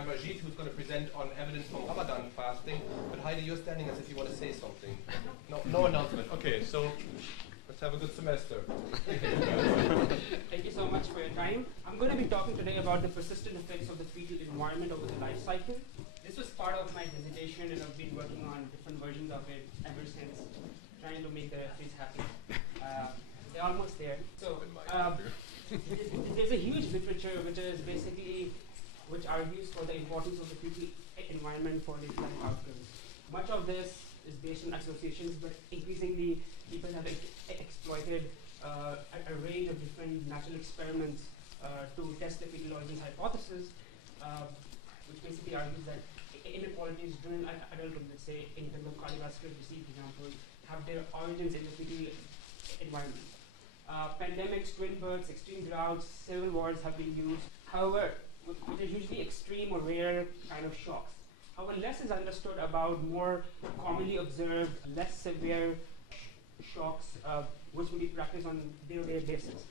Farhan Majid, who's going to present on evidence from Ramadan fasting. But Heidi, you're standing as if you want to say something. No announcement. Okay, so let's have a good semester. Thank you so much for your time. I'm going to be talking today about the persistent effects of the fetal environment over the life cycle. This was part of my dissertation, and I've been working on different versions of it ever since, trying to make the essays happy. They're almost there. So there's a huge literature which argues for the importance of the fetal environment for these life outcomes. Much of this is based on associations, but increasingly people have exploited a range of different natural experiments to test the fetal origins hypothesis, which basically argues that inequalities during adulthood, let's say in terms of cardiovascular disease, for example, have their origins in the fetal environment. Pandemics, twin births, extreme droughts, civil wars have been used. However, which are usually extreme or rare kind of shocks. However, less is understood about more commonly observed, less severe shocks, which will be practiced on a day-to-day basis.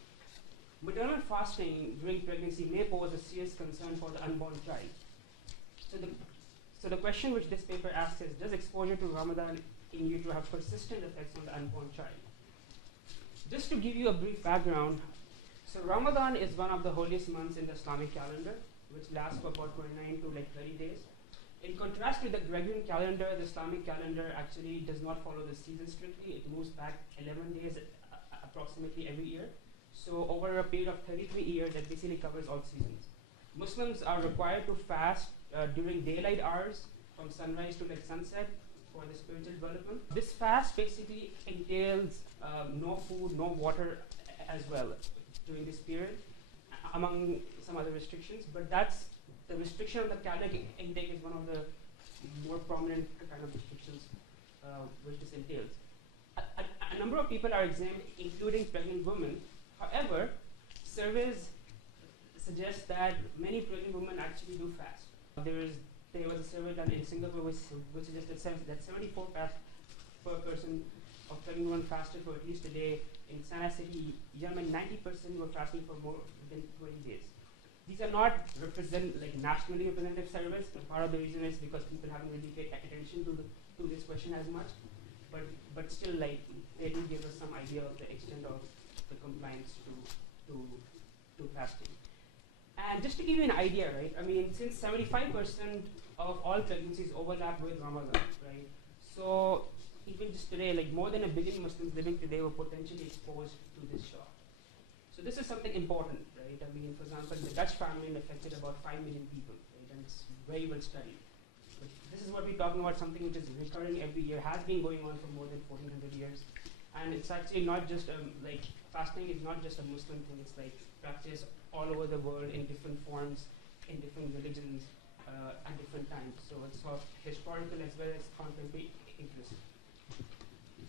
Maternal fasting during pregnancy may pose a serious concern for the unborn child. So the question which this paper asks is, does exposure to Ramadan in utero have persistent effects on the unborn child? Just to give you a brief background, so Ramadan is one of the holiest months in the Islamic calendar, which lasts for about 29 to 30 days. In contrast to the Gregorian calendar, the Islamic calendar actually does not follow the season strictly. It moves back 11 days approximately every year. So over a period of 33 years, that basically covers all seasons. Muslims are required to fast during daylight hours from sunrise to sunset for the spiritual development. This fast basically entails no food, no water as well during this period, among some other restrictions. But that's the restriction on the caloric intake is one of the more prominent kind of restrictions which this entails. A number of people are exempt, including pregnant women. However, surveys suggest that many pregnant women actually do fast. There was a survey done in Singapore which suggested that 74 fast per person of pregnant women fasted for at least a day. In Sana City, Yemen, 90% were fasting for more than 20 days. These are not nationally representative surveys, but part of the reason is because people haven't really paid attention to this question as much. But still, they do give us some idea of the extent of the compliance to fasting. And just to give you an idea, right? I mean, since 75% of all pregnancies overlap with Ramadan, right? So even just today, more than 1 billion Muslims living today were potentially exposed to this shock. So this is something important, right? I mean, for example, the Dutch famine affected about 5 million people, right? And it's very well studied. But this is what we're talking about, something which is recurring every year, has been going on for more than 1400 years. And it's actually not just, fasting is not just a Muslim thing, it's practiced all over the world in different forms, in different religions, at different times. So it's sort of historical as well as contemporary interest.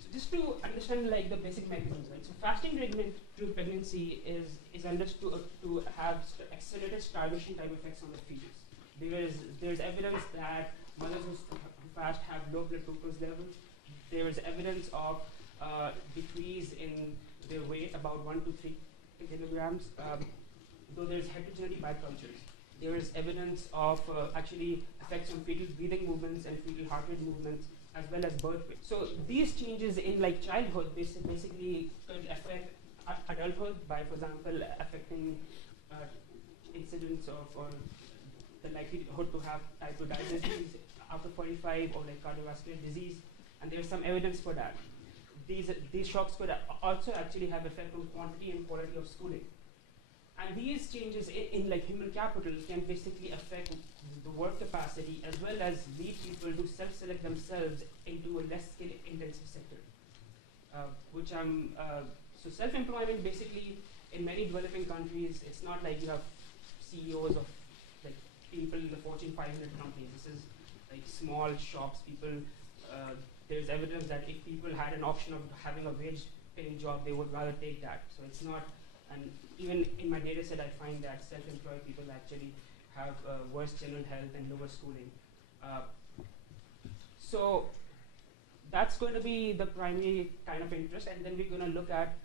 So just to understand the basic mechanisms, right? So fasting during pregnancy is understood to have accelerated starvation type effects on the fetus. There's evidence that mothers who fast have low blood glucose levels. There is evidence of decrease in their weight, about 1 to 3 kilograms, though there's heterogeneity by cultures. There is evidence of actually effects on fetal breathing movements and fetal heart rate movements, as well as birth weight. So these changes in childhood basically could affect adulthood by, for example, affecting incidence of or the likelihood to have type 2 diabetes after 45 or cardiovascular disease, and there's some evidence for that. These shocks could also actually have effect on quantity and quality of schooling. And these changes in human capital can basically affect the work capacity as well as lead people to self-select themselves into a less skill-intensive sector. So self-employment basically in many developing countries, it's not like you have CEOs of people in the Fortune 500 companies. This is small shops. There's evidence that if people had an option of having a wage-paying job, they would rather take that. So it's not, and even in my data set, I find that self-employed people actually have worse general health and lower schooling. So that's going to be the primary kind of interest, and then we're going to look at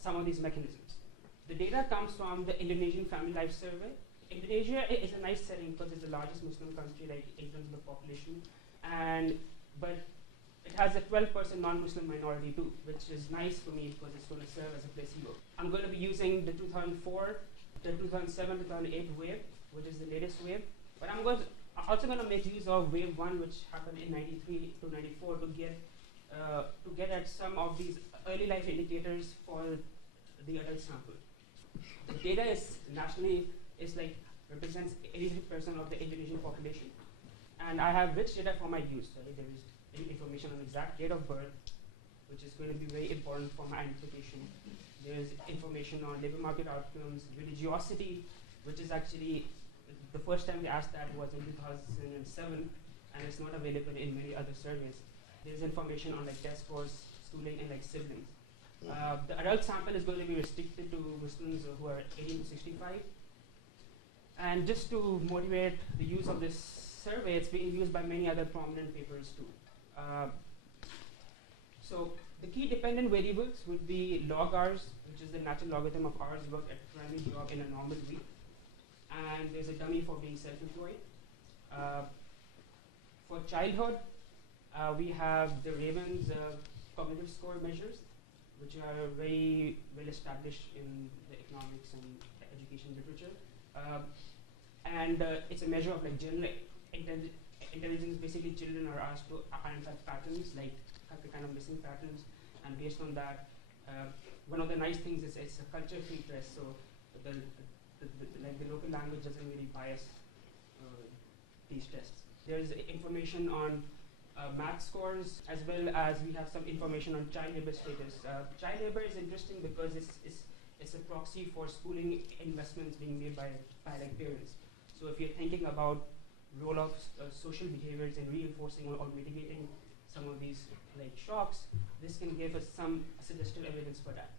some of these mechanisms. The data comes from the Indonesian Family Life Survey. Indonesia is a nice setting because it's the largest Muslim country, like in terms of the population, but it has a 12% non-Muslim minority too, which is nice for me because it's going to serve as a placebo. I'm going to be using the 2004, the 2007, 2008 wave, which is the latest wave, but I'm also going to make use of wave 1, which happened in 93 to 94 to get at some of these early life indicators for the adult sample. The data is nationally represents 83% of the Indonesian population, and I have rich data for my use. Right? There is information on exact date of birth, which is going to be very important for my identification. There is information on labor market outcomes, religiosity, which is actually the first time we asked that was in 2007, and it's not available in many other surveys. There's information on test scores, schooling, and Sibling. The adult sample is going to be restricted to Muslims who are 18 to 65. And just to motivate the use of this survey, it's being used by many other prominent papers too. So the key dependent variables would be log Rs, which is the natural logarithm of Rs worked at primary job in a normal week. And there's a dummy for being self-employed. For childhood, we have the Raven's cognitive score measures, which are very well established in the economics and education literature. And it's a measure of general intelligence. Basically, children are asked to identify patterns, kind of missing patterns, and based on that, one of the nice things is it's a culture-free test, so the local language doesn't really bias these tests. There's information on math scores, as well as we have some information on child labor status. Child labor is interesting because it's a proxy for schooling investments being made by parents. So if you're thinking about role of social behaviors in reinforcing or mitigating some of these shocks, this can give us some suggestive evidence for that.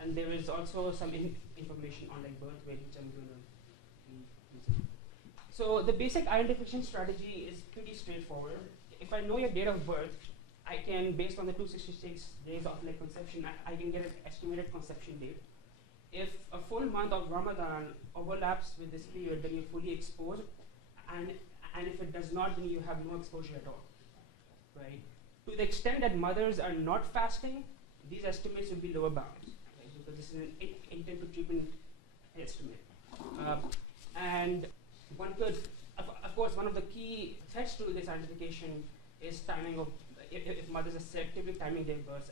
And there is also some information on birth weight, which I'm going to be using. So the basic identification strategy is pretty straightforward. If I know your date of birth, I can, based on the 266 days of conception, I can get an estimated conception date. If a full month of Ramadan overlaps with this period, then you're fully exposed, and if it does not, then you have no exposure at all, right? To the extent that mothers are not fasting, these estimates will be lower bounds, right? Because this is an intent to treatment estimate. And one could, of course, one of the key threats to this identification is timing of, if mothers are selectively timing their births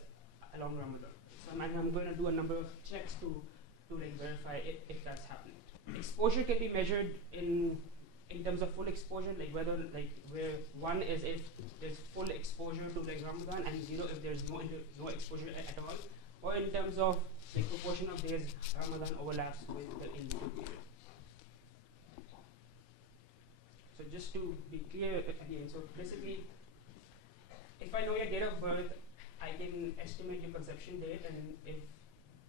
along Ramadan. So I'm going to do a number of checks to verify if that's happening. Exposure can be measured in terms of full exposure, whether where 1 is if there's full exposure to Ramadan, and 0 if there's no exposure at all, or in terms of proportion of days Ramadan overlaps with the in-between period. So just to be clear again, so basically, if I know your date of birth, I can estimate your conception date, and if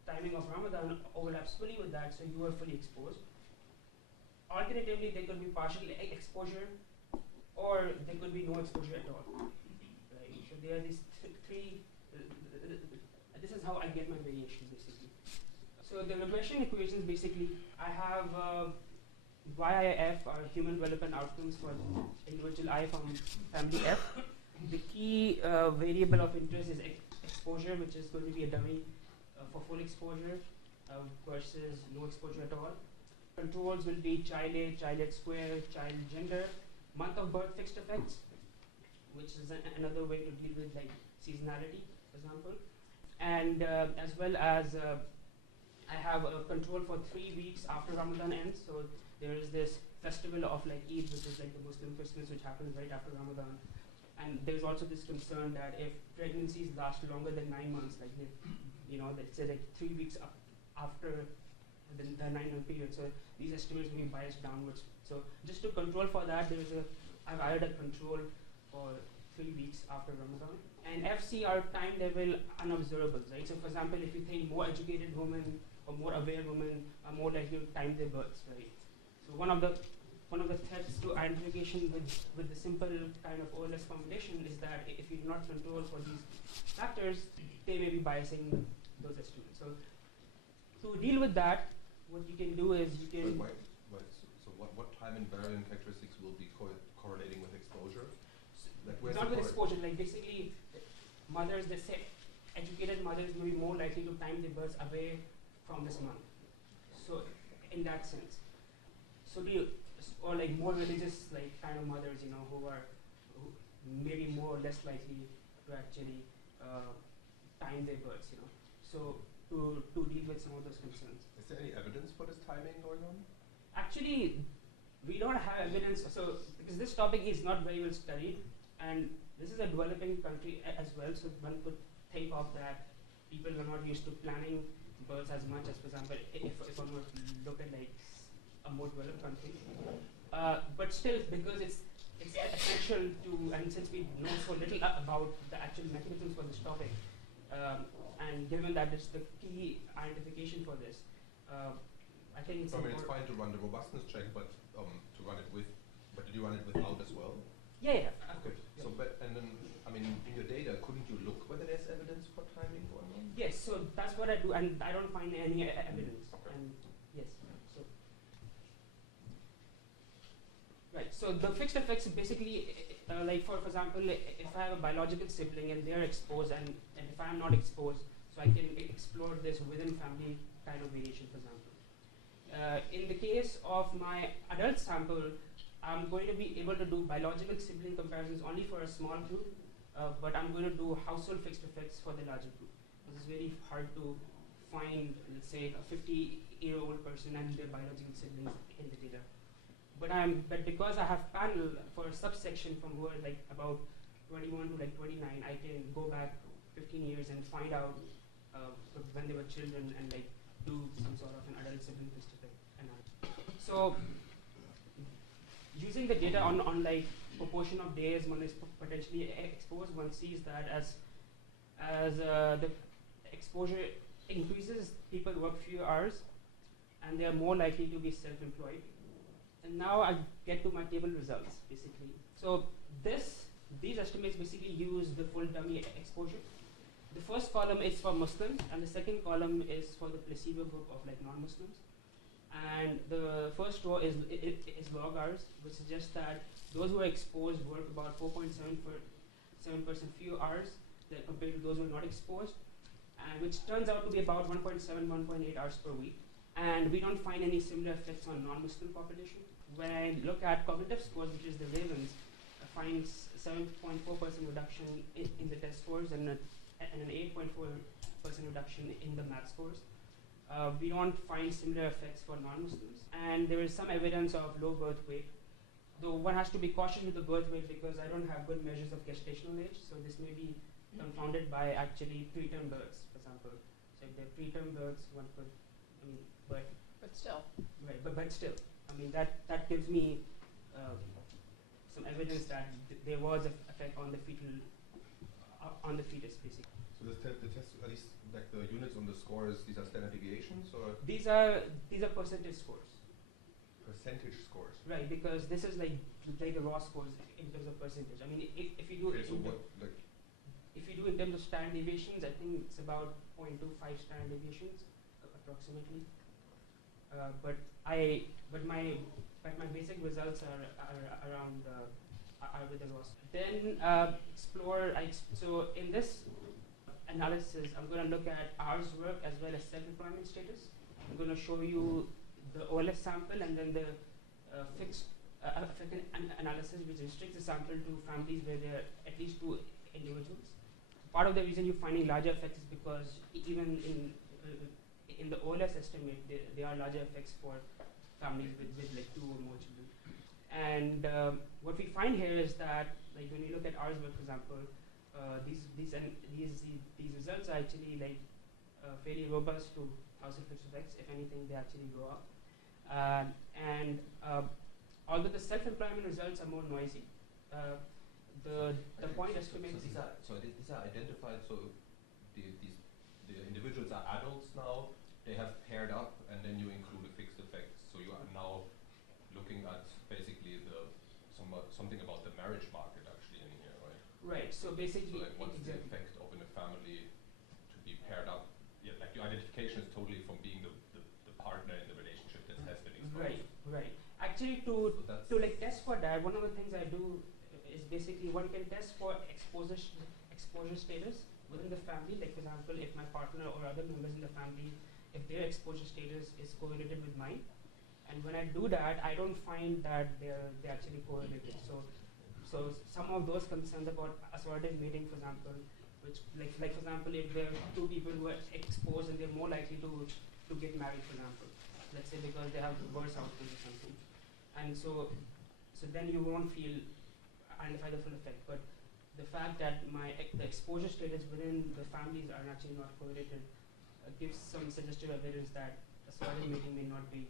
timing of Ramadan overlaps fully with that, so you are fully exposed. Alternatively, there could be partial exposure, or there could be no exposure at all. Right? So there are these three. This is how I get my variation, basically. So the regression equations, basically, I have YIF, or human development outcomes for individual I from family F. The key variable of interest is exposure, which is going to be a dummy for full exposure versus no exposure at all. Controls will be child age square, child gender, month of birth fixed effects, which is another way to deal with seasonality, for example. And as well as I have a control for 3 weeks after Ramadan ends. So there is this festival of Eid, which is the Muslim Christmas, which happens right after Ramadan. And there's also this concern that if pregnancies last longer than 9 months, let's say 3 weeks after the 9-month period, so these estimates will be biased downwards. So just to control for that, I've added a control for 3 weeks after Ramadan. And FC are time level unobservables, right? So for example, if you think more educated women or more aware women are more likely to time their births, right? So one of the threats to identification with the simple kind of OLS formulation is that if you do not control for these factors, they may be biasing those estimates. So to deal with that, what you can do is you can Right. So what time invariant characteristics will be correlating with exposure? Like where's Not the with exposure, like basically mothers, they say educated mothers will be more likely to time their births away from this month. So in that sense. So do you, or like more religious like kind of mothers, you know, who maybe more or less likely to actually time their births, you know. So to deal with some of those concerns. Is there any evidence for this timing going on? Actually, we don't have evidence. So because this topic is not very well studied, and this is a developing country as well, so one could think of that people are not used to planning births as much as, for example, if one were to look at like a more developed country. But still, because it's essential to, and since we know so little about the actual mechanisms for this topic, and given that it's the key identification for this, I think it's I mean, it's fine to run the robustness check, but to run it with, but did you run it without as well? Yeah. Okay. So, but and then, I mean, in your data, couldn't you look whether there's evidence for timing going on? Yes. So that's what I do, and I don't find any evidence. Okay. And yes. So right. So the fixed effects basically, like for example, if I have a biological sibling and they are exposed, and if I am not exposed, so I can explore this within family kind of variation, for example. In the case of my adult sample, I'm going to be able to do biological sibling comparisons only for a small group, but I'm going to do household fixed effects for the larger group. This is very hard to find, let's say, a 50-year-old person and their biological siblings in the data. But because I have panel for a subsection from who are like about 21 to like 29, I can go back 15 years and find out when they were children and like do some sort of an adult sibling fixed effect analysis. So using the data on like proportion of days one is potentially exposed, one sees that as the exposure increases, people work fewer hours and they are more likely to be self-employed. And now I get to my table results basically. So these estimates basically use the full dummy exposure. The first column is for Muslims and the second column is for the placebo group of like non-Muslims. And the first row is log hours, which suggests that those who are exposed work about 4.7% fewer hours compared to those who are not exposed, and which turns out to be about 1.7, 1.8 hours per week. And we don't find any similar effects on non-Muslim population. When I look at cognitive scores, which is the Ravens, I find 7.4% reduction in the test scores and an 8.4% reduction in the math scores. We don't find similar effects for non-Muslims. And there is some evidence of low birth weight, though one has to be cautious with the birth weight because I don't have good measures of gestational age, so this may be confounded by actually preterm births, for example. So if they're preterm births, one could, but still. Right, but still, that gives me some evidence that there was an effect on the fetus, basically. So the test, at least like the units on the scores, these are standard deviations, or these are percentage scores. Percentage scores. Right, because this is like the raw scores in terms of percentage. If you do if you do in terms of standard deviations, I think it's about 0.25 standard deviations approximately. But my basic results are around are with the raw. Then explore. So in this analysis, I'm going to look at hours work as well as self-employment status. I'm going to show you the OLS sample and then the fixed effect analysis, which restricts the sample to families where there are at least 2 individuals. Part of the reason you're finding larger effects is because even in the OLS estimate, there are larger effects for families with like 2 or more children. And what we find here is that, like when you look at hours work, for example, these results are actually like fairly robust to household fixed effects. If anything, they actually go up. And although the self-employment results are more noisy, the point estimates. So these are identified. So the individuals are adults now. They have paired up, and then you include a fixed effect. So you are now looking at basically something about the marriage market actually in here, right? Right. So basically, so like what's the effect of in a family to be paired up? Yeah, like your identification is totally from being the partner in the relationship that has been exposed. Right. Right. Actually, to like test for that, one of the things I do is basically one can test for exposure status within the family. Like for example, if my partner or other members in the family, if their exposure status is correlated with mine, and when I do that, I don't find that they're actually correlated. So some of those concerns about assorted mating, for example, which like for example, if there are two people who are exposed and they're more likely to get married, for example, let's say because they have worse outcomes or something, and so then you won't identify the full effect. But the fact that the exposure status within the families are actually not correlated gives some suggestive evidence that assorted mating may not be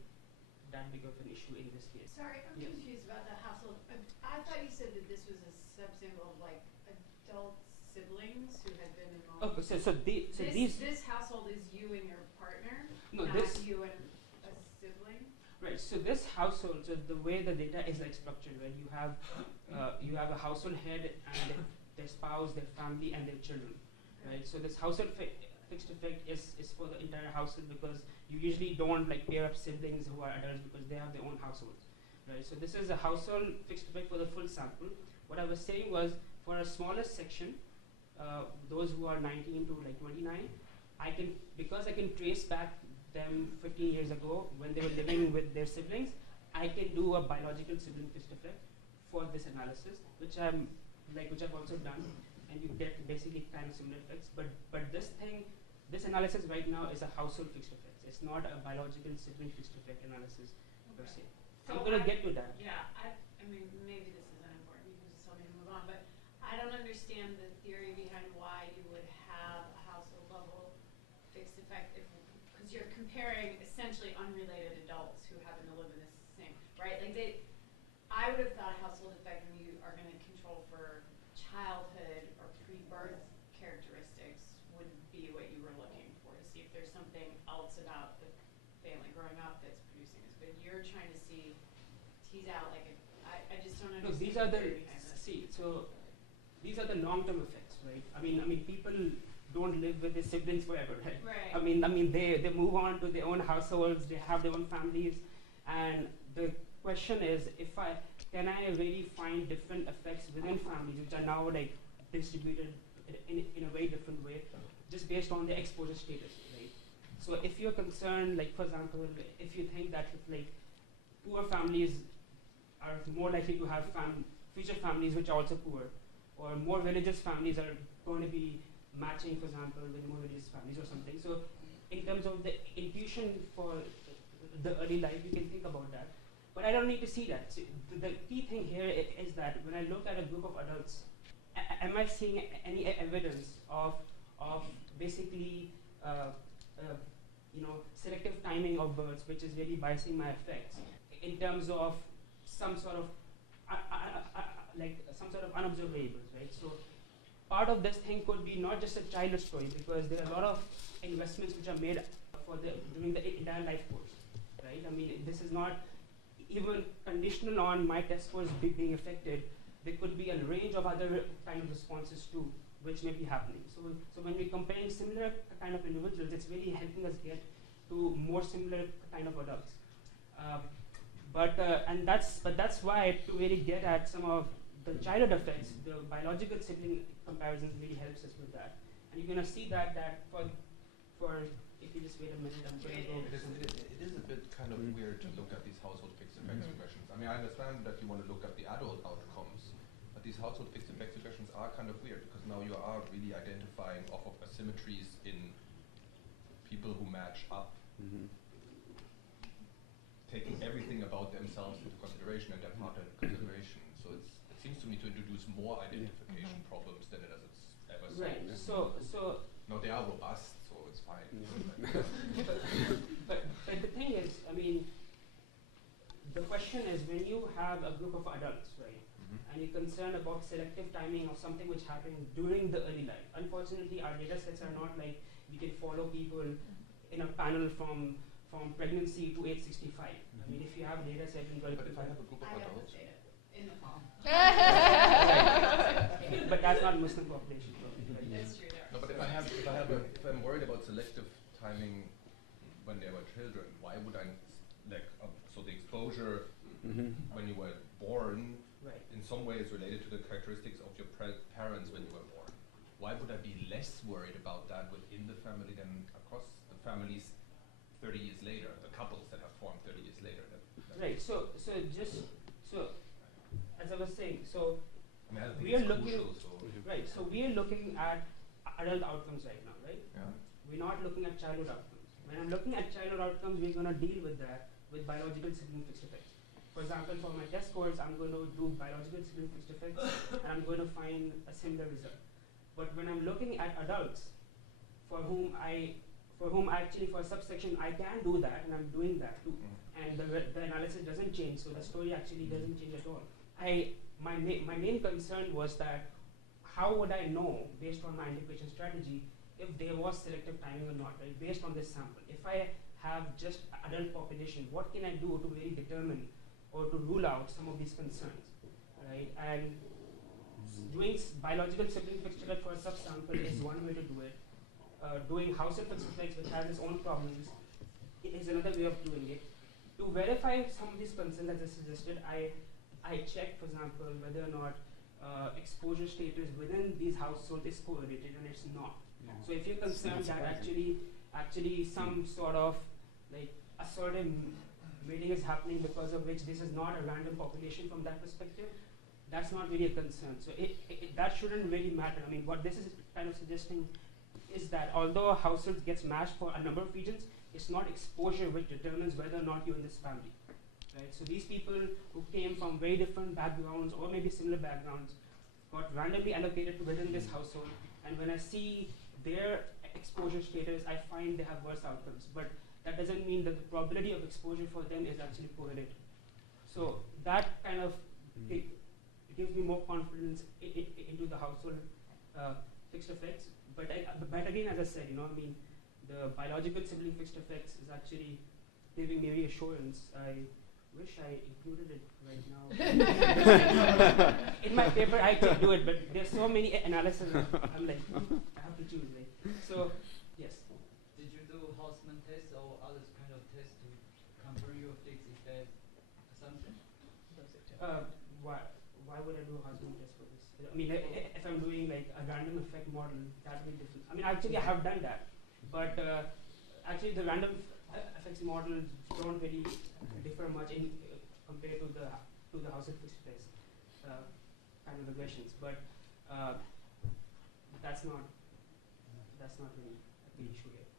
that big of an issue in this case. Sorry, I'm confused about the household. I thought you said that this was a subsample of like adult siblings who had been involved. Okay, this household is you and your partner, no, not you and a sibling. Right. So this household, so the way the data is like structured, right? You have a household head and their spouse, their family, and their children, right? So this household fixed effect is for the entire household, because you usually don't like pair up siblings who are adults because they have their own households, right? So this is a household fixed effect for the full sample. What I was saying was, for a smaller section, those who are 19 to like 29, because I can trace back them 15 years ago when they were living with their siblings, I can do a biological sibling fixed effect for this analysis, which I've also done, and you get basically kind of similar effects. But this analysis right now is a household fixed effect. It's not a biological sibling fixed effect analysis per se. So I'm going to get to that. Yeah, I mean, maybe this isn't important. You can just tell me to move on. But I don't understand the theory behind why you would have a household level fixed effect, because you're comparing essentially unrelated adults who happen to live in the same, right? Like I would have thought a household effect when you are going to control for childhood or pre-birth characteristics would be what you were looking for, to see if there's something else about the family growing up that's producing this. But you're trying to tease out like I just don't understand. No, these are these are the long-term effects, right? I mean, people don't live with their siblings forever, right? Right. I mean, they move on to their own households, they have their own families, and the question is, can I really find different effects within families which are now like distributed in a very different way, just based on their exposure status, right? So if you're concerned, like for example, if you think that like poor families are more likely to have future families which are also poor, or more religious families are going to be matching, for example, with more religious families or something. So in terms of the intuition for the early life, you can think about that. But I don't need to see that. So the key thing here is that when I look at a group of adults, am I seeing any evidence of basically selective timing of births, which is really biasing my effects in terms of some sort of unobserved variables, right? So part of this thing could be not just a childhood story, because there are a lot of investments which are made during the entire life course, right? I mean, this is not even conditional on my test scores being affected. There could be a range of other kind of responses too, which may be happening. So when we're comparing similar kind of individuals, it's really helping us get to more similar kind of adults. But that's why, to really get at some of the childhood effects, the biological sibling comparisons really helps us with that. And you're going to see that for if you just wait a minute, I'm going to go. It is a bit kind of weird to look at these household fixed effects regressions. I mean, I understand that you want to look at the adult outcomes, but these household fixed effects regressions are kind of weird, because now you are really identifying off of asymmetries in people who match up, taking everything about themselves into consideration and their partner into consideration. So it seems to me to introduce more identification problems than it has ever solved. Right. So no, they are robust, so it's fine. but the thing is, I mean, the question is, when you have a group of adults, right, and you're concerned about selective timing of something which happened during the early life. Unfortunately, our data sets are not like we can follow people in a panel from pregnancy to age 65. I mean, if you have data set in 25. But if I have a group of adults, in the fall. But that's not Muslim population. Right? That's true. No, but if I'm worried about selective timing when they were children, why would I so the exposure when you were born Right. in some ways related to the characteristics of your parents when you were born. Why would I be less worried about that within the family than across the families 30 years later, the couples that have formed 30 years later? Right. So as I was saying, so I mean, I think we are it's looking crucial, so right. So we are looking at adult outcomes right now, right? yeah. We're not looking at childhood outcomes. When I'm looking at childhood outcomes, we're going to deal with that with biological sibling fixed effects. For example, for my test scores, I'm going to do biological sibling fixed effects, and I'm going to find a similar result. But when I'm looking at adults, for whom actually for a subsection I can do that, and I'm doing that too, and the analysis doesn't change, so the story actually doesn't change at all. My main concern was that how would I know based on my integration strategy if there was selective timing or not, right? Based on this sample, if I have just adult population, what can I do to really determine or to rule out some of these concerns, right? And doing biological sibling fixed effect for a subsample is one way to do it. Doing household fixed effects, which has its own problems, is another way of doing it. To verify some of these concerns, as I suggested, I checked, for example, whether or not exposure status within these households is correlated, and it's not. So if you're concerned that actually some sort of like assertive mating is happening because of which this is not a random population from that perspective, that's not really a concern. So that shouldn't really matter. I mean, what this is kind of suggesting is that although a household gets matched for a number of regions, it's not exposure which determines whether or not you're in this family. Right? So these people who came from very different backgrounds or maybe similar backgrounds got randomly allocated to within this household, and when I see their exposure status, I find they have worse outcomes. But that doesn't mean that the probability of exposure for them is actually correlated. So that kind of it gives me more confidence into the household fixed effects. But again, as I said, I mean, the biological sibling fixed effects is actually giving me reassurance. I wish I included it right now. In my paper, I could do it, but there's so many analyses. I'm like, I have to choose. Like, so, yes. Did you do Hausman tests or other kind of tests to confirm your fixed effect assumption? Why would I do a Hausman test for this? I mean, if I'm doing like a random effect model, that would be different. I mean, actually, I have done that, but actually, the random effects models don't really differ much in compared to the Hausman fixed effects kind of regressions. But that's not really a big issue here.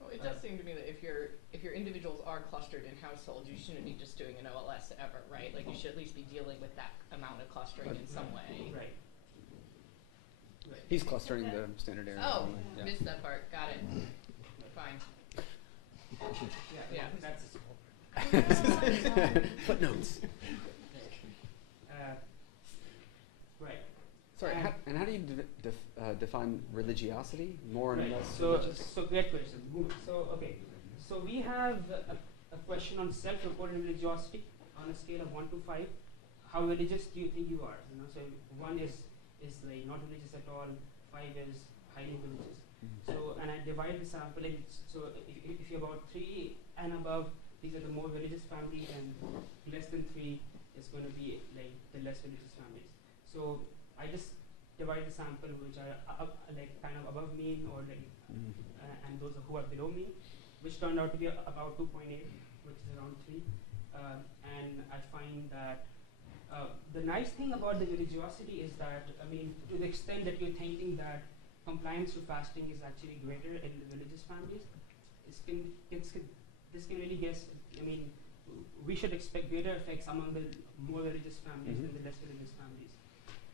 Well, it does seem to me that if your individuals are clustered in households, you shouldn't be just doing an OLS ever, right? Like you should at least be dealing with that amount of clustering in some way. Right. He's clustering the standard error. Oh, Yeah. missed that part. Got it. Fine. Yeah. That's Footnotes. right. Sorry, and how do you define religiosity? More and less So religious? great question. So okay, so we have a question on self-reported religiosity on a scale of 1 to 5. How religious do you think you are? So 1 is like not religious at all. 5 is highly religious. So and I divide the sample. So if you're about 3 and above, these are the more religious families, and less than 3 is going to be like the less religious families. So I just divide the sample which are like kind of above mean or like and those who are below mean, which turned out to be about 2.8, which is around 3. And I find that the nice thing about the religiosity is that, I mean, to the extent that you're thinking that compliance to fasting is actually greater in the religious families, this can really guess, I mean, we should expect greater effects among the more religious families than the less religious families.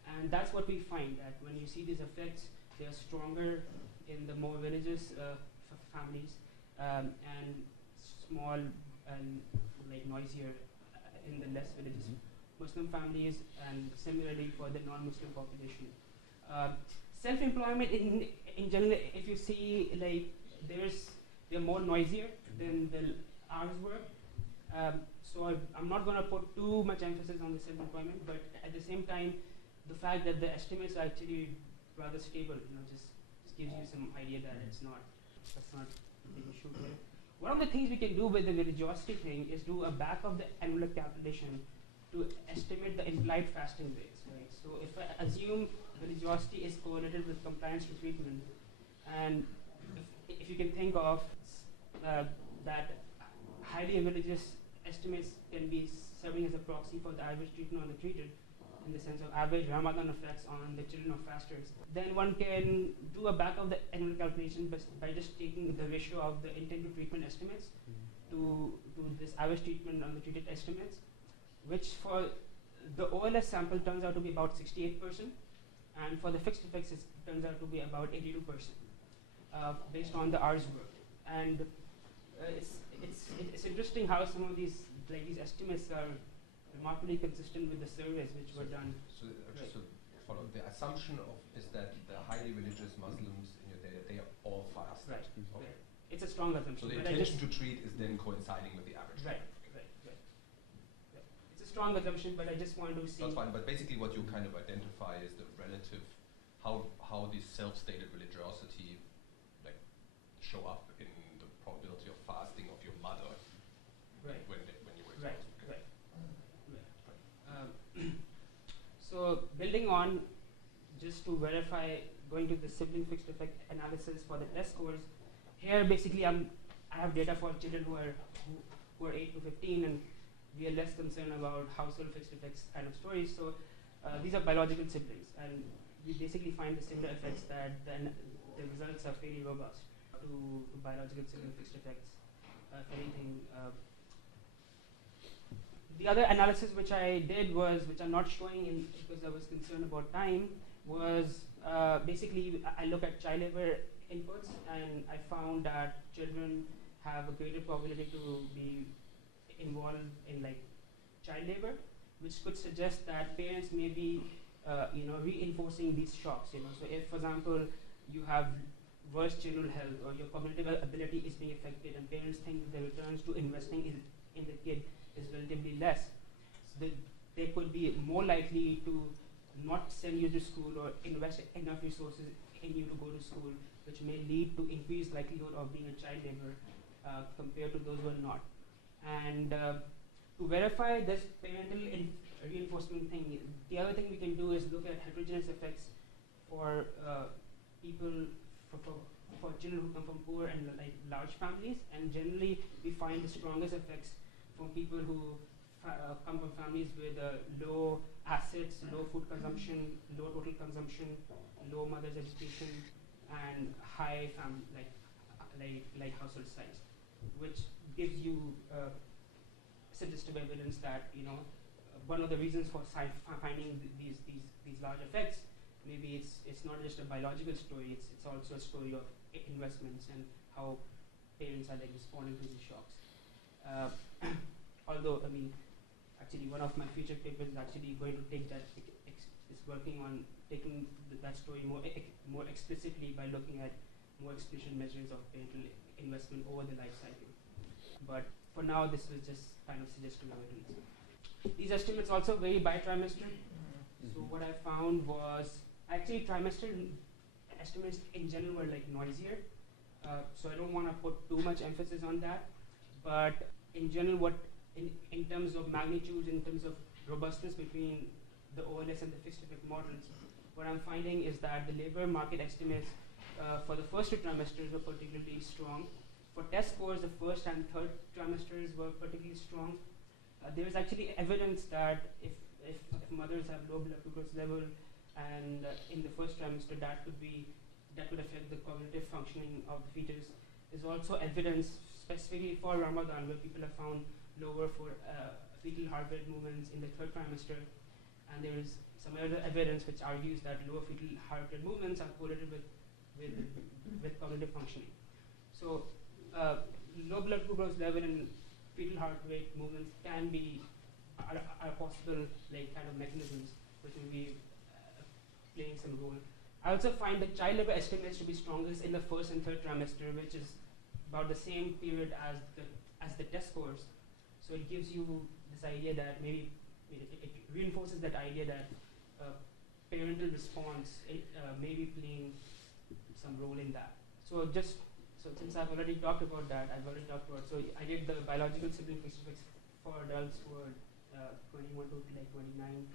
And that's what we find, that when you see these effects, they are stronger in the more religious families and small and like noisier in the less religious Muslim families, and similarly for the non-Muslim population. Self-employment in general, if you see, like they're more noisier than the ours were. So I'm not going to put too much emphasis on the self-employment, but at the same time, the fact that the estimates are actually rather stable, just gives you some idea that that's not the issue here. one of the things we can do with the religiosity thing is do a back of the envelope calculation to estimate the implied fasting rates, right? So if I assume religiosity is correlated with compliance to treatment, and if you can think of that highly religious estimates can be serving as a proxy for the average treatment on the treated, in the sense of average Ramadan effects on the children of fasters, then one can do a back of the envelope calculation by just taking the ratio of the intent to treatment estimates to this average treatment on the treated estimates, which for the OLS sample turns out to be about 68%, and for the fixed effects it turns out to be about 82%, based on the hours worked. And it's interesting how some of these estimates are remarkably consistent with the surveys which were done. So just to follow, the assumption is that the highly religious Muslims in your data, they are all fast. Right. Okay. Right. It's a strong assumption. So the intention to treat is then coinciding with the average. Right. Right. It's a strong assumption, but I just want to see. That's fine, but basically what you kind of identify is the relative, how the self-stated religiosity like show up in the probability of fasting of your mother. Right. When you were Right. exposed. Okay. Right. So building on, just to verify, going to the sibling fixed effect analysis for the test scores. Here, basically, I have data for children who are 8 to 15, and we are less concerned about household fixed effects kind of stories. So these are biological siblings, and we basically find the similar effects that the results are fairly robust to biological sibling fixed effects. If anything. The other analysis which I did was, which I'm not showing in because I was concerned about time, was basically I look at child labor inputs, and I found that children have a greater probability to be involved in child labor, which could suggest that parents may be reinforcing these shocks. So if, for example, you have worse general health or your cognitive ability is being affected, and parents think the returns to investing in the kid is relatively less, so they could be more likely to not send you to school or invest enough resources in you to go to school, which may lead to increased likelihood of being a child laborer compared to those who are not. And to verify this parental reinforcement thing, the other thing we can do is look at heterogeneous effects for people, for children who come from poor and large families, and generally we find the strongest effects from people who come from families with low assets, low food consumption, low total consumption, low mother's education, and high like household size, which gives you suggestive evidence that one of the reasons for finding these large effects, maybe it's not just a biological story, it's also a story of investments and how parents are responding to these shocks. Although, actually one of my future papers is actually going to take that, is working on taking that story more explicitly by looking at more explicit measures of parental investment over the life cycle. But for now, this was just kind of suggestive evidence. These estimates also vary by trimester. So what I found was, actually trimester estimates in general were noisier. So I don't want to put too much emphasis on that. But in general, in terms of magnitudes, in terms of robustness between the OLS and the fixed effect models, what I'm finding is that the labor market estimates for the first two trimesters were particularly strong. For test scores, the first and third trimesters were particularly strong. There is actually evidence that if mothers have low blood glucose level, and in the first trimester that could affect the cognitive functioning of the fetus. There's also evidence specifically for Ramadan where people have found lower for fetal heart rate movements in the third trimester, and there is some other evidence which argues that lower fetal heart rate movements are correlated with cognitive functioning. So low blood glucose level and fetal heart rate movements are possible kind of mechanisms which will be playing some role. I also find the child labor estimates to be strongest in the first and third trimester, which is about the same period as the test scores. So it gives you this idea that maybe it reinforces that idea that parental response may be playing some role in that. So just So since I've already talked about that, so I did the biological sibling fixed effects for adults who are 21 to like 29.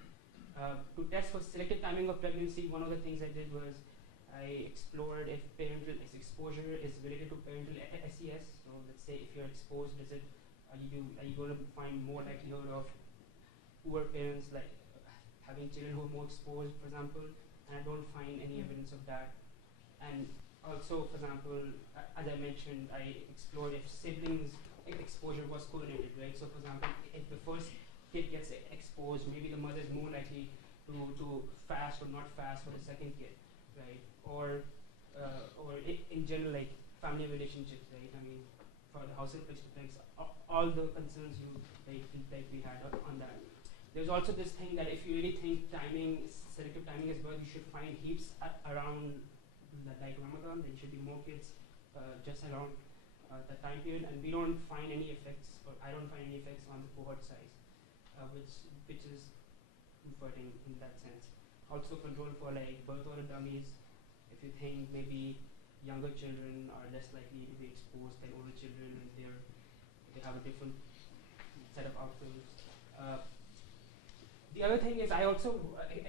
To test for selective timing of pregnancy, one of the things I did was I explored if parental exposure is related to parental SES. So let's say if you're exposed, are you going to find more likelihood of poor parents like having children who are more exposed, for example? And I don't find any evidence of that. And also, for example, as I mentioned, I explored if siblings exposure was correlated, right? So for example, if the first kid gets exposed, maybe the mother is more likely to fast or not fast for the second kid, right? Or in general, like family relationships, right? I mean, for the household fixed effects, all the concerns like we had on that. There's also this thing that if you really think selective timing is birth, you should find heaps around like Ramadan. There should be more kids just around that time period, and we don't find any effects, or I don't find any effects on the cohort size, which is comforting in that sense. Also control for like birth order dummies. If you think maybe younger children are less likely to be exposed than older children, and they have a different set of outcomes. The other thing is I also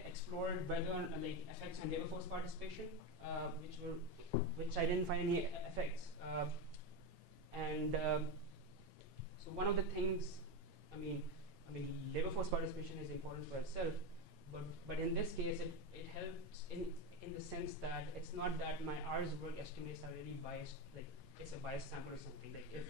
explored whether like effects on labor force participation, which I didn't find any effects. So one of the things, I mean, labor force participation is important for itself, but in this case, it helps in the sense that it's not that my hours work estimates are really biased, like it's a biased sample or something. Like if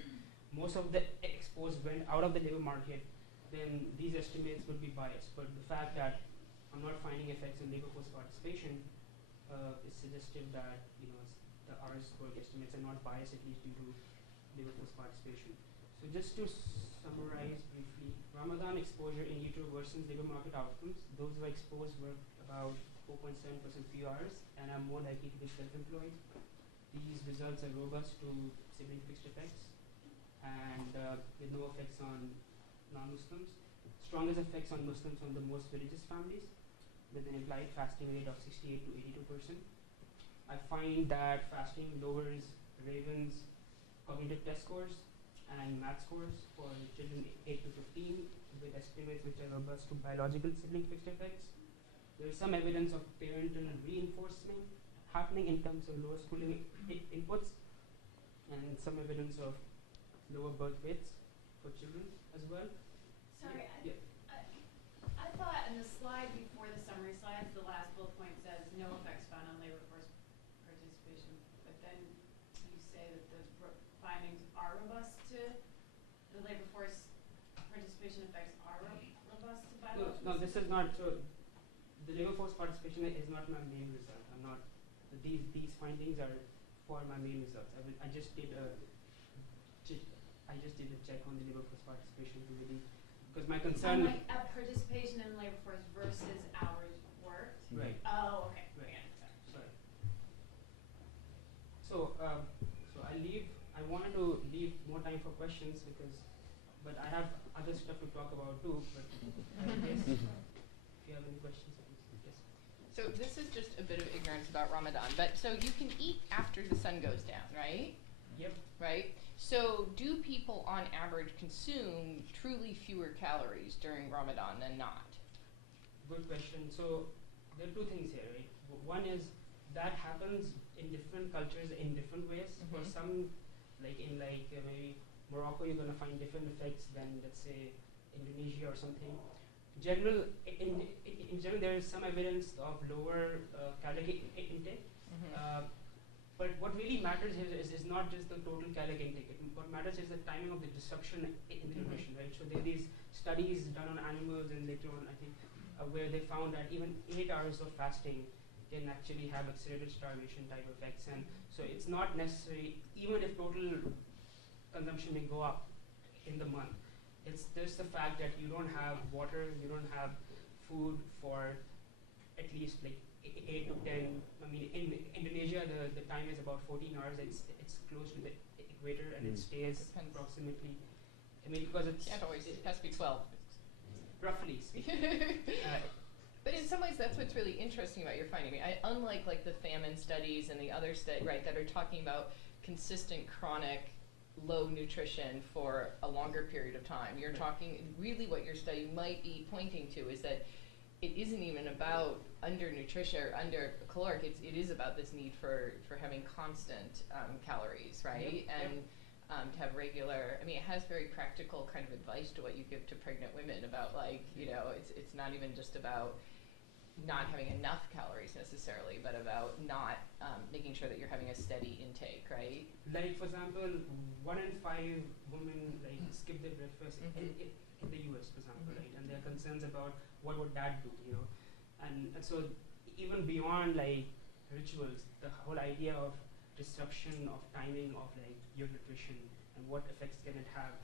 most of the exposed went out of the labor market, then these estimates would be biased. But the fact that I'm not finding effects in labor force participation is suggestive that the hours work estimates are not biased, at least due to labor force participation. So just to summarize briefly, Ramadan exposure in utero worsens labor market outcomes. Those who are exposed work about 4.7% fewer hours and are more likely to be self-employed. These results are robust to sibling fixed effects and with no effects on non-Muslims. Strongest effects on Muslims on the most religious families, with an implied fasting rate of 68 to 82%. I find that fasting lowers Raven's cognitive test scores and math scores for children 8 to 15, with estimates which are robust to biological sibling fixed effects. There is some evidence of parental reinforcement happening in terms of lower schooling inputs, and some evidence of lower birth weights for children as well. Sorry, Yeah. I thought in the slide before the summary slides, the last bullet point says no effects found on labor force participation, but then you say that the findings are robust to the labor force participation effects are robust to biological. No, this is not. So the labor force participation is not my main result. I'm not. These findings are for my main results. I just did a check on the labor force participation to really, because my concern. Like participation in labor force versus hours worked. Right. Oh, okay. Right. Sorry. So I wanted to leave more time for questions but I have other stuff to talk about too. But I guess if you have any questions, please. Yes. So this is just a bit of ignorance about Ramadan, but so you can eat after the sun goes down, right? Yep. Right? So do people on average consume truly fewer calories during Ramadan than not? Good question. So there are two things here, right? One is that happens in different cultures in different ways. For some, maybe Morocco, you're going to find different effects than, let's say, Indonesia or something. In general, there is some evidence of lower caloric intake. But what really matters here is not just the total caloric intake. What matters is the timing of the disruption in the nutrition, right? So there are these studies done on animals and later on, I think, where they found that even 8 hours of fasting can actually have accelerated starvation type effects. And so it's not necessary, even if total consumption may go up in the month, it's just the fact that you don't have water, you don't have food for at least like 8 to 10. I mean, in Indonesia, the time is about 14 hours. It's close to the equator, and it stays approximately. I mean, because it's Can't always. It has to be 12. roughly speaking. But in some ways, that's what's really interesting about your finding. I mean, unlike like the famine studies and the other that are talking about consistent chronic low nutrition for a longer period of time. You're talking, really what your study might be pointing to is that it isn't even about undernutrition or under caloric, it is about this need for having constant calories, right? Yep. And to have regular, I mean, it has very practical kind of advice to what you give to pregnant women about, like, you know, it's not even just about not having enough calories necessarily, but about not making sure that you're having a steady intake, right? Like, for example, 1 in 5 women like skip their breakfast in the US, for example, right? And there are concerns about what would that do, you know? And so even beyond like rituals, the whole idea of disruption of timing of like your nutrition and what effects can it have,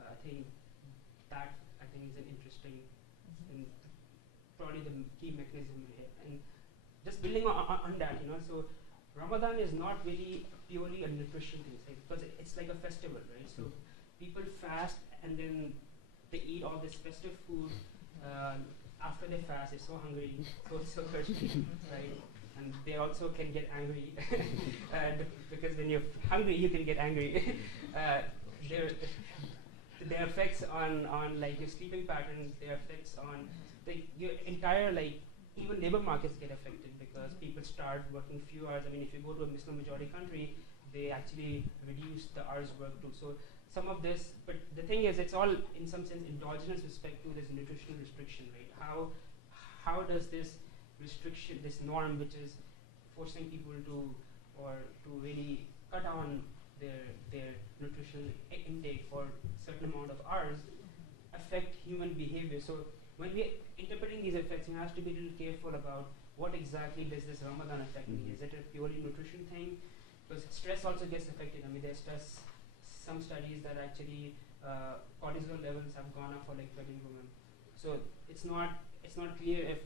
I think is an interesting and probably the key mechanism here. And just building on that, you know, so Ramadan is not really purely a nutrition thing, like, because it's like a festival, right? So people fast and then they eat all this festive food. After they fast, they're so hungry, so thirsty, right? And they also can get angry, because when you're hungry, you can get angry. Their effects on like your sleeping patterns, their effects on your entire, like, even labor markets get affected because people start working few hours. I mean, if you go to a Muslim majority country, they actually reduce the hours worked too. So some of this, but the thing is, it's all in some sense endogenous respect to this nutritional restriction, right? How does this restriction, this norm, which is forcing people to really cut down their nutritional intake for a certain amount of hours, affect human behavior? So when we're interpreting these effects, you have to be a little careful about what exactly does this Ramadan affect me? Is it a purely nutrition thing? Because stress also gets affected. I mean, there's some studies that actually cortisol levels have gone up for like pregnant women. So it's not clear if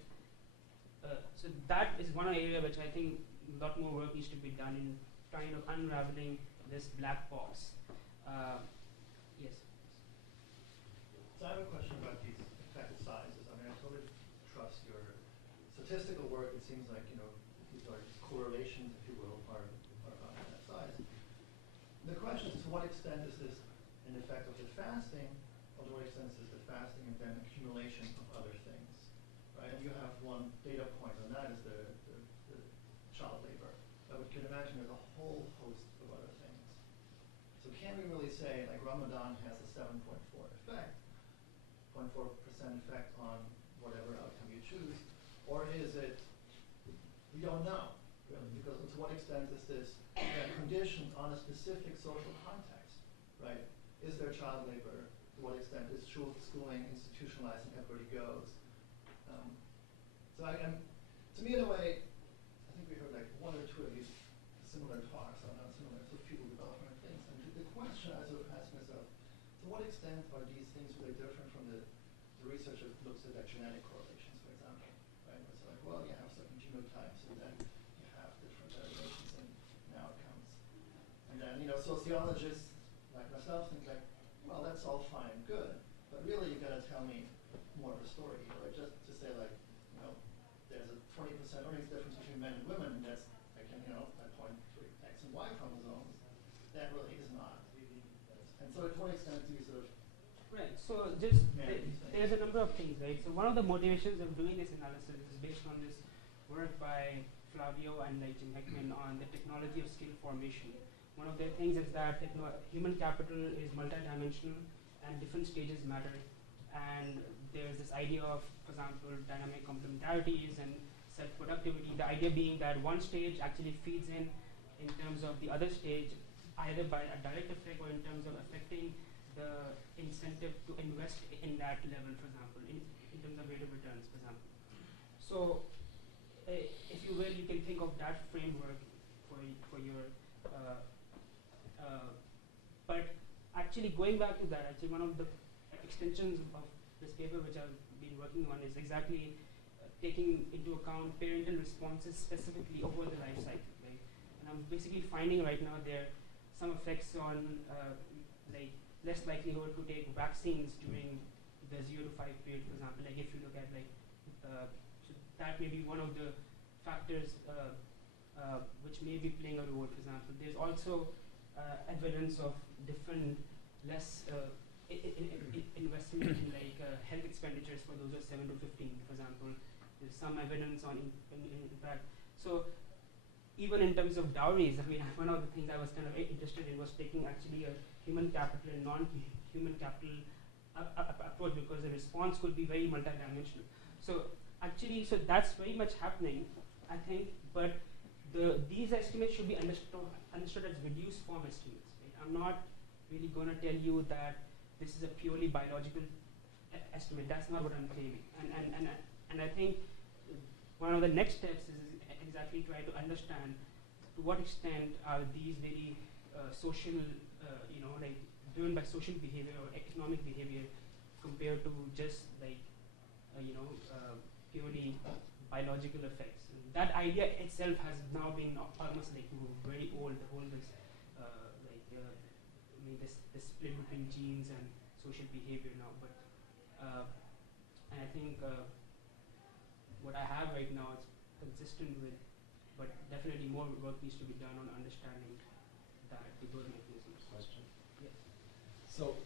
so that is one area which I think a lot more work needs to be done in kind of unraveling this black box. Yes. So I have a question about these effect sizes. I mean, I totally trust your statistical work. It seems like, you know, these are correlations, if you will, are about that size. The question is, to what extent is this an effect of the fasting, or to what extent is the fasting and then accumulation of other things, right? And you have one data point on that is the child labor. But we can imagine there's a whole host of other things. So can we really say, like, Ramadan has a 7.4 effect, 0.4% effect on whatever outcome you choose, or is it, we don't know, really, because to what extent is this conditioned on a specific social context, right? Is there child labor? To what extent is schooling institutionalized and everybody goes? To me, in a way, I think we heard like one or two of these similar talks on similar sort of fetal development things. And the question I sort of ask myself, to what extent are these things really different from the research that looks at like genetic correlations, for example, right? Where it's like, well, you have certain genotypes, and then you have different variations in outcomes. And then, you know, sociologists like myself think like, well, that's all fine and good, but really you got to tell me more of a story here, right? Just to say like, you know, there's a 20% earnings difference between men and women, and that's, I can, you know, I point to X and Y chromosomes. That really is not. And so to what extent do you sort of Right. So just there's a number of things, right? So one of the motivations of doing this analysis is based on this work by Flavio and like Jim Heckman on the technology of skill formation. One of the things is that human capital is multidimensional and different stages matter. And there's this idea of, for example, dynamic complementarities and self-productivity. The idea being that one stage actually feeds in terms of the other stage, either by a direct effect or in terms of affecting the incentive to invest in that level, for example, in terms of rate of returns, for example. So, if you will, you can think of that framework for your. But actually, going back to that, actually one of the extensions of this paper which I've been working on is exactly taking into account parental responses specifically over the life cycle, right? And I'm basically finding right now there are some effects on like less likelihood to take vaccines during the 0 to 5 period, for example. Like if you look at like, so that may be one of the factors which may be playing a role, for example. There's also evidence of different less investment in like health expenditures for those who are 7 to 15, for example. There's some evidence on impact. So even in terms of dowries, I mean, one of the things I was kind of interested in was taking actually a human capital and non-human capital approach, because the response could be very multidimensional. So actually, so that's very much happening, I think, but these estimates should be understood as reduced form estimates. Right? I'm not really going to tell you that this is a purely biological estimate. That's not what I'm claiming. And I think one of the next steps is exactly try to understand to what extent are these very social, like driven by social behavior or economic behavior compared to just like, purely biological effects. And that idea itself has now been almost like very old. The whole this, this split between genes and social behavior now. But and I think what I have right now is consistent with, but definitely more work needs to be done on understanding that the birth mechanisms. Question? Yes. So,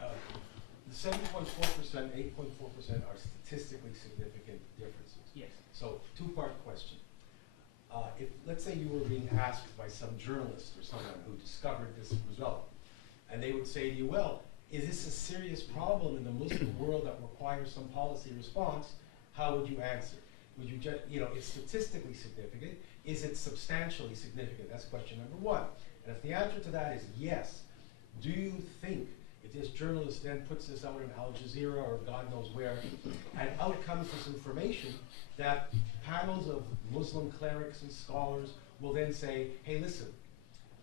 the 7.4%, 8.4% are statistically significant differences. Yes. So, two-part question. If, let's say you were being asked by some journalist or someone who discovered this result, and they would say to you, well, is this a serious problem in the Muslim world that requires some policy response? How would you answer? Would you just, it's statistically significant. Is it substantially significant? That's question number one. And if the answer to that is yes, do you think if this journalist then puts this out in Al Jazeera or God knows where, and out comes this information, that panels of Muslim clerics and scholars will then say, hey, listen,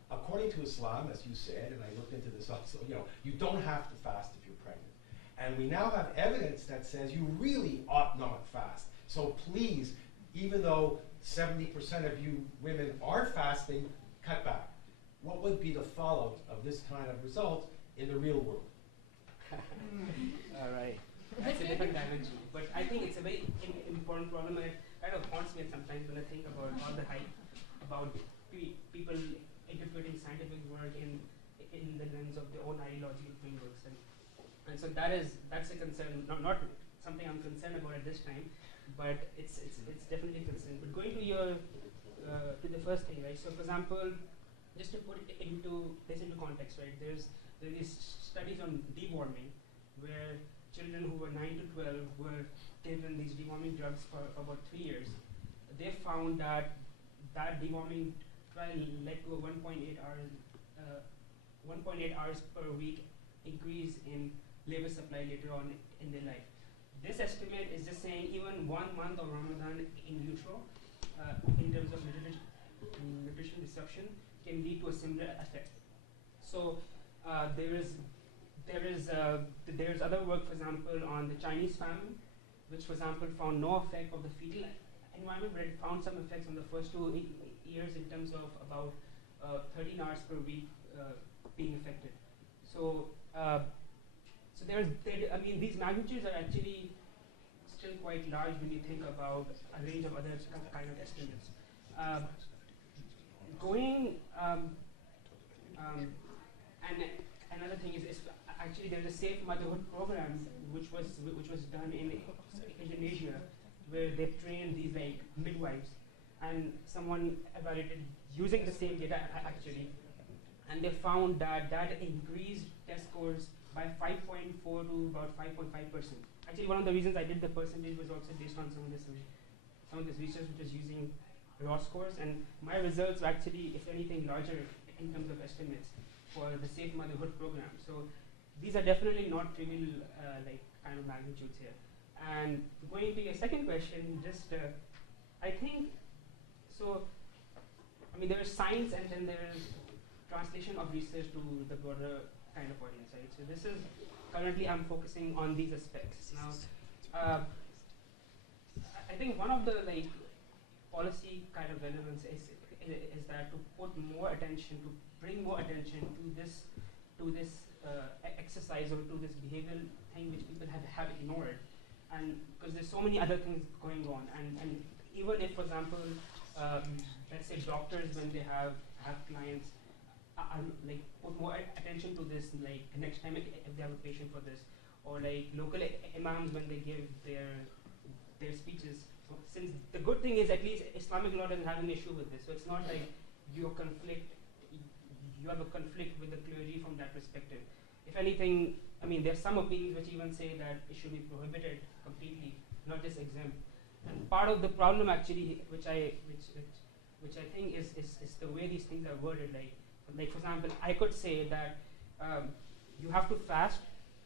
according to Islam, as you said, and I looked into this also, you don't have to fast if you're pregnant. And we now have evidence that says you really ought not fast. So please, even though 70% of you women are fasting, cut back. What would be the fallout of this kind of result in the real world? All right. That's a different dimension. But I think it's a very important problem, and it kind of haunts me sometimes when I think about all the hype about people interpreting scientific work in the lens of their own ideological frameworks. And so that's a concern, not something I'm concerned about at this time, but it's definitely a concern. But going to your to the first thing, right? So for example, just to put it into context, right? There's these studies on deworming, where children who were 9 to 12 were given these deworming drugs for about 3 years. They found that deworming trial led to a 1.8 hours per week increase in labor supply later on in their life. This estimate is just saying even 1 month of Ramadan in utero, in terms of nutrition disruption, can lead to a similar effect. So there is other work, for example, on the Chinese famine, which, for example, found no effect of the fetal environment, but it found some effects on the first 2 years in terms of about 13 hours per week being affected. So these magnitudes are actually still quite large when you think about a range of other kind of estimates. And another thing is actually there's a safe motherhood program which was done in Indonesia, where they trained these like midwives, and someone evaluated using the same data actually, and they found that increased test scores by 5.4 to about 5.5%. Actually, one of the reasons I did the percentage was also based on some of this research which was using raw scores, and my results were actually, if anything, larger in terms of estimates for the Safe Motherhood program. So these are definitely not trivial kind of magnitudes here. And going to your second question, just I think so. I mean, there is science, and then there is translation of research to the broader kind of audience, right? So this is currently I'm focusing on these aspects. Now, I think one of the policy kind of relevance is that to put more attention, to bring more attention to this exercise or to this behavioral thing which people have ignored, and because there's so many other things going on, and even if, for example, let's say doctors, when they have clients, like put more attention to this, like next time if they have a patient for this, or like local imams when they give their speeches. So since the good thing is at least Islamic law doesn't have an issue with this, so it's not like you have a conflict with the clergy from that perspective. If anything, I mean, there's some opinions which even say that it should be prohibited completely, not just exempt. And part of the problem actually, which I think is the way these things are worded. Like for example, I could say that you have to fast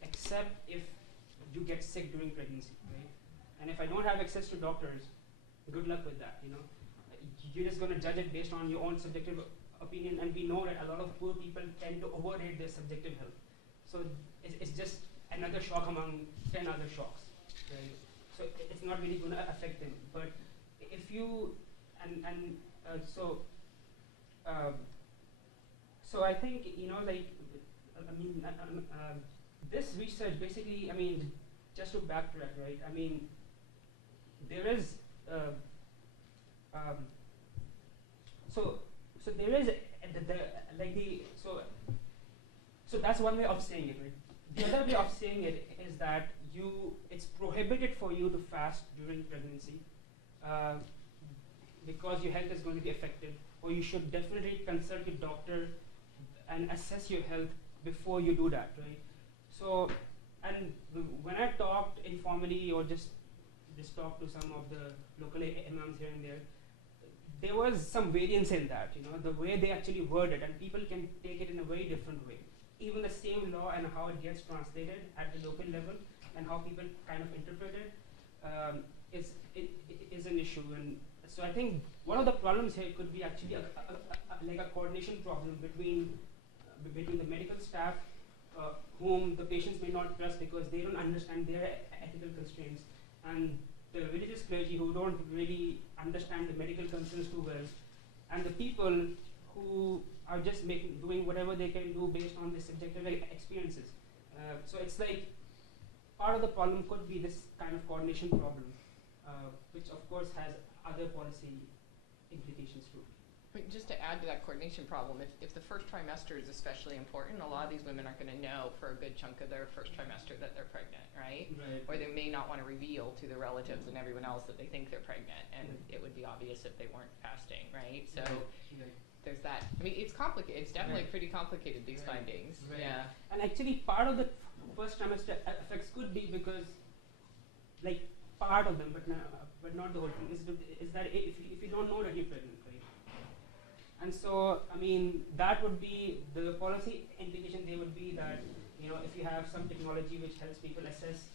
except if you get sick during pregnancy, right? And if I don't have access to doctors, good luck with that. You know, you're just going to judge it based on your own subjective opinion, and we know that a lot of poor people tend to overrate their subjective health. So it's just another shock among 10 other shocks, right? So it's not really going to affect them. But if you so I think, you know, like this research basically, I mean, just to backtrack, right? I mean, there is so there is so that's one way of saying it, right? The other way of saying it is that it's prohibited for you to fast during pregnancy because your health is going to be affected, or you should definitely consult your doctor and assess your health before you do that, right? So, and when I talked informally or just talked to some of the local imams here and there was some variance in that, you know, the way they actually word it, and people can take it in a very different way. Even the same law and how it gets translated at the local level and how people kind of interpret it is an issue. And so I think one of the problems here could be actually like a coordination problem between the medical staff, whom the patients may not trust because they don't understand their ethical constraints, and the religious clergy who don't really understand the medical concerns too well, and the people who are just doing whatever they can do based on their subjective experiences. So it's like part of the problem could be this kind of coordination problem, which of course has other policy implications too. But just to add to that coordination problem, if the first trimester is especially important, a lot of these women aren't going to know for a good chunk of their first trimester that they're pregnant, right? Or they may not want to reveal to their relatives and everyone else that they think they're pregnant, and it would be obvious if they weren't fasting, right? So there's that. I mean, it's complicated. It's definitely pretty complicated, these findings. Yeah. And actually part of the first trimester effects could be because, like, part of them, but not the whole thing, is that if you don't know that you're pregnant, right? And so, I mean, that would be the policy implication. They would be that, you know, if you have some technology which helps people assess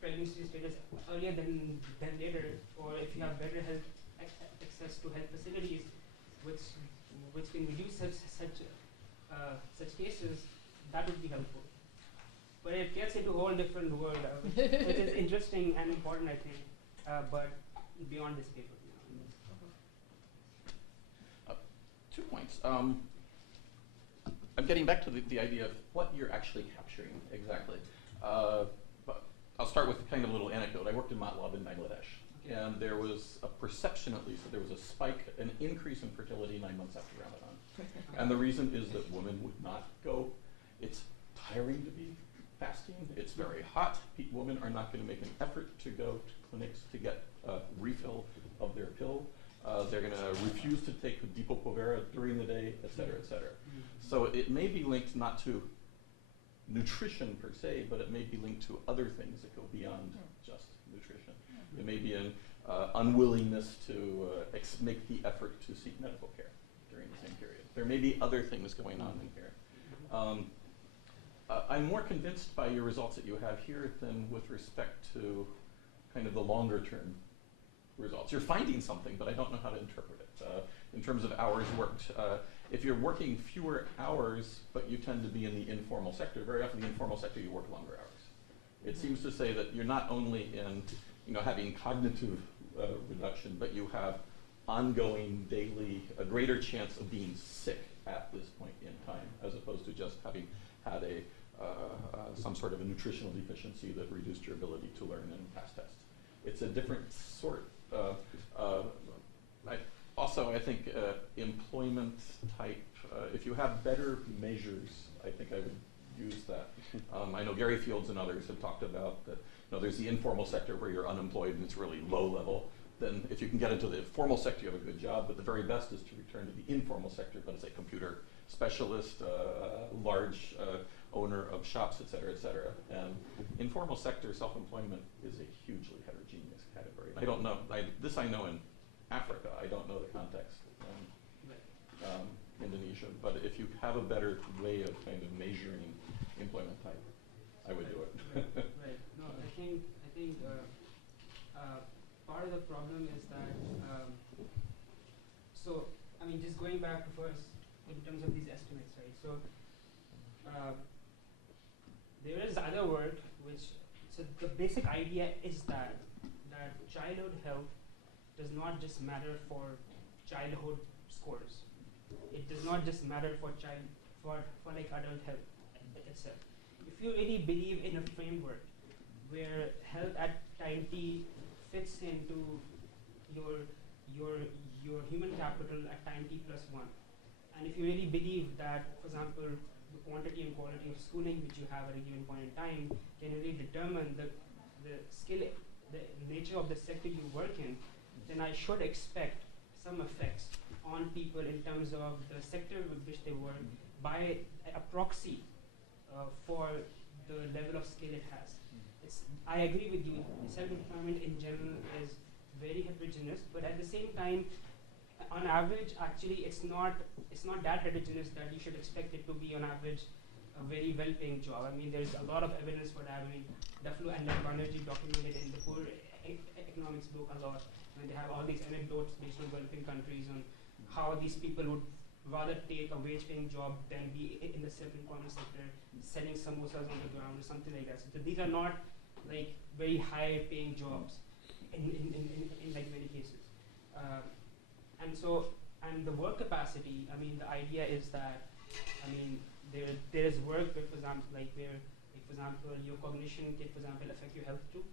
pregnancy status earlier than later, or if you have better health access to health facilities, which can reduce such cases, that would be helpful. But it gets into a whole different world, which is interesting and important, I think, but beyond this paper. 2 points. I'm getting back to the idea of what you're actually capturing exactly. But I'll start with kind of a little anecdote. I worked in Matlab in Bangladesh, and there was a perception, at least, that there was a spike, an increase in fertility 9 months after Ramadan. And the reason is that women would not go. It's tiring to be fasting. It's very hot. Women are not going to make an effort to go to clinics to get a refill of their pill. They're going to refuse to take Depo-Provera during the day, et cetera, et cetera. So it may be linked not to nutrition per se, but it may be linked to other things that go beyond just nutrition. It may be an unwillingness to make the effort to seek medical care during the same period. There may be other things going on in here. I'm more convinced by your results that you have here than with respect to kind of the longer term results. You're finding something, but I don't know how to interpret it. In terms of hours worked, if you're working fewer hours, but you tend to be in the informal sector, very often in the informal sector you work longer hours. It seems to say that you're not only in, you know, having cognitive reduction, but you have ongoing daily, a greater chance of being sick at this point in time, as opposed to just having had some sort of a nutritional deficiency that reduced your ability to learn and pass tests. It's a different sort. I think employment type If you have better measures, I think I would use that. I know Gary Fields and others have talked about that. There's the informal sector where you're unemployed and it's really low level. Then if you can get into the formal sector, you have a good job, but the very best is to return to the informal sector, but as a computer specialist, large owner of shops, et cetera, and informal sector self-employment is a hugely heterogeneous category. I don't know, this I know in Africa, I don't know the context in Indonesia, but if you have a better way of kind of measuring employment type, I would do it. Right. No, I think part of the problem is that, so, I mean, just going back to first, in terms of these estimates, right? So, there is other work which, so the basic idea is that childhood health does not just matter for childhood scores. It does not just matter for like adult health itself. If you really believe in a framework where health at time t fits into your human capital at time t plus 1, and if you really believe that, for example, the quantity and quality of schooling which you have at a given point in time can really determine the skill, the nature of the sector you work in, then I should expect some effects on people in terms of the sector with which they work by a proxy for the level of skill it has. I agree with you, self-employment in general is very heterogeneous, but at the same time, on average, actually, it's not that heterogeneous that you should expect it to be, on average, a very well-paying job. I mean, there's a lot of evidence for that. I mean, Daflu and Banerjee documented in the Poor Economics book a lot, when they have all these anecdotes based on developing countries on how these people would rather take a wage-paying job than be in the self-employment sector, selling samosas on the ground or something like that. So these are not like very high-paying jobs in like many cases. And the work capacity, I mean, the idea is that, I mean, there is work where, for example, your cognition can, for example, affect your health too,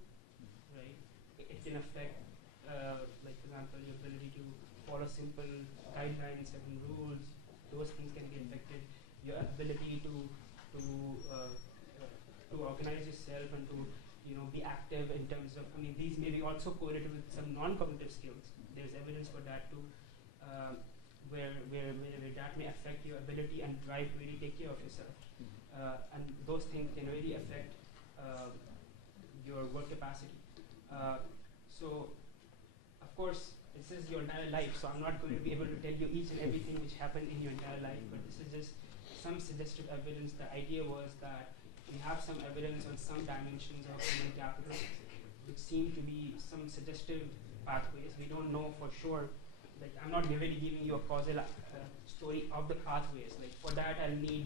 right? It can affect, like, for example, your ability to follow simple guidelines, certain rules. Those things can be affected. Your ability to organize yourself and to, be active in terms of, I mean, these may be also correlated with some non-cognitive skills. There's evidence for that too, where that may affect your ability and drive to really take care of yourself. And those things can really affect your work capacity. So, of course, this is your entire life, so I'm not going to be able to tell you each and everything which happened in your entire life, but this is just some suggestive evidence. The idea was that we have some evidence on some dimensions of human capital, which seem to be some suggestive pathways. We don't know for sure. Like, I'm not really giving you a causal story of the pathways. Like, for that, I'll need,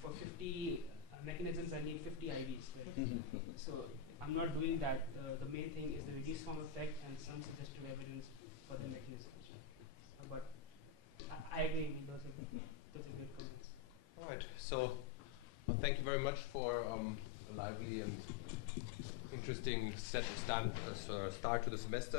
for 50 mechanisms, I need 50 IVs. Right? So I'm not doing that. The main thing is the reduced form effect and some suggestive evidence for the mechanisms. But I agree. Those are good comments. All right. So thank you very much for a lively and interesting start to the semester.